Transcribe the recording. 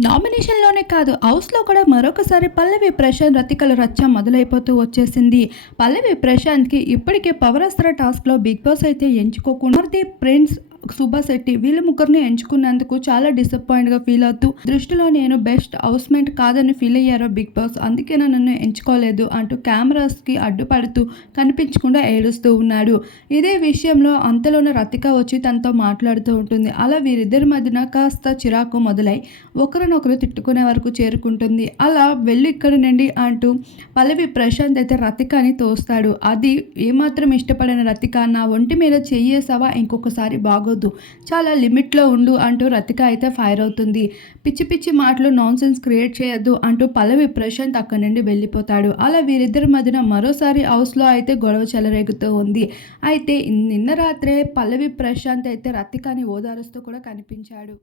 నామినేషన్లోనే కాదు హౌస్లో కూడా మరొకసారి పల్లవి ప్రశాంత్ రతికల రచ్చ మొదలైపోతూ వచ్చేసింది. పల్లవి ప్రశాంత్కి ఇప్పటికే పవరాస్త్ర టాస్క్లో బిగ్ బాస్ అయితే ఎంచుకోకుండా ప్రిన్స్ సుభా శెట్టి వీళ్ళ ముగ్గురిని ఎంచుకున్నందుకు చాలా డిసప్పాయింట్గా ఫీల్ అవుతూ దృష్టిలో నేను బెస్ట్ హౌస్మేట్ కాదని ఫీల్ అయ్యారో బిగ్ బాస్? అందుకే నన్ను ఎంచుకోలేదు అంటూ కెమెరాస్కి అడ్డుపడుతూ కనిపించకుండా ఏడుస్తూ ఉన్నాడు. ఇదే విషయంలో అంతలోనే రతిక వచ్చి తనతో మాట్లాడుతూ ఉంటుంది. అలా వీరిద్దరి మధ్యన కాస్త చిరాకు మొదలై ఒకరినొకరు తిట్టుకునే వరకు చేరుకుంటుంది. అలా వెళ్ళి ఇక్కడి నుండి అంటూ పల్లవి ప్రశాంత్ అయితే రతికని తోస్తాడు. అది ఏమాత్రం ఇష్టపడిన రతిక నా ఒంటి మీద చెయ్యేసావా? ఇంకొకసారి బాగోదు చాలా లిమిట్లో ఉండు అంటూ రతిక అయితే ఫైర్ అవుతుంది. పిచ్చి పిచ్చి మాటలు నాన్ సెన్స్ క్రియేట్ చేయొద్దు అంటూ పల్లవి ప్రశాంత్ అక్కడి నుండి వెళ్ళిపోతాడు. అలా వీరిద్దరి మధ్యన మరోసారి హౌస్లో అయితే గొడవ చెలరేగుతూ ఉంది. అయితే నిన్న రాత్రే పల్లవి ప్రశాంత్ అయితే రతికని ఓదారుస్తూ కూడా కనిపించాడు.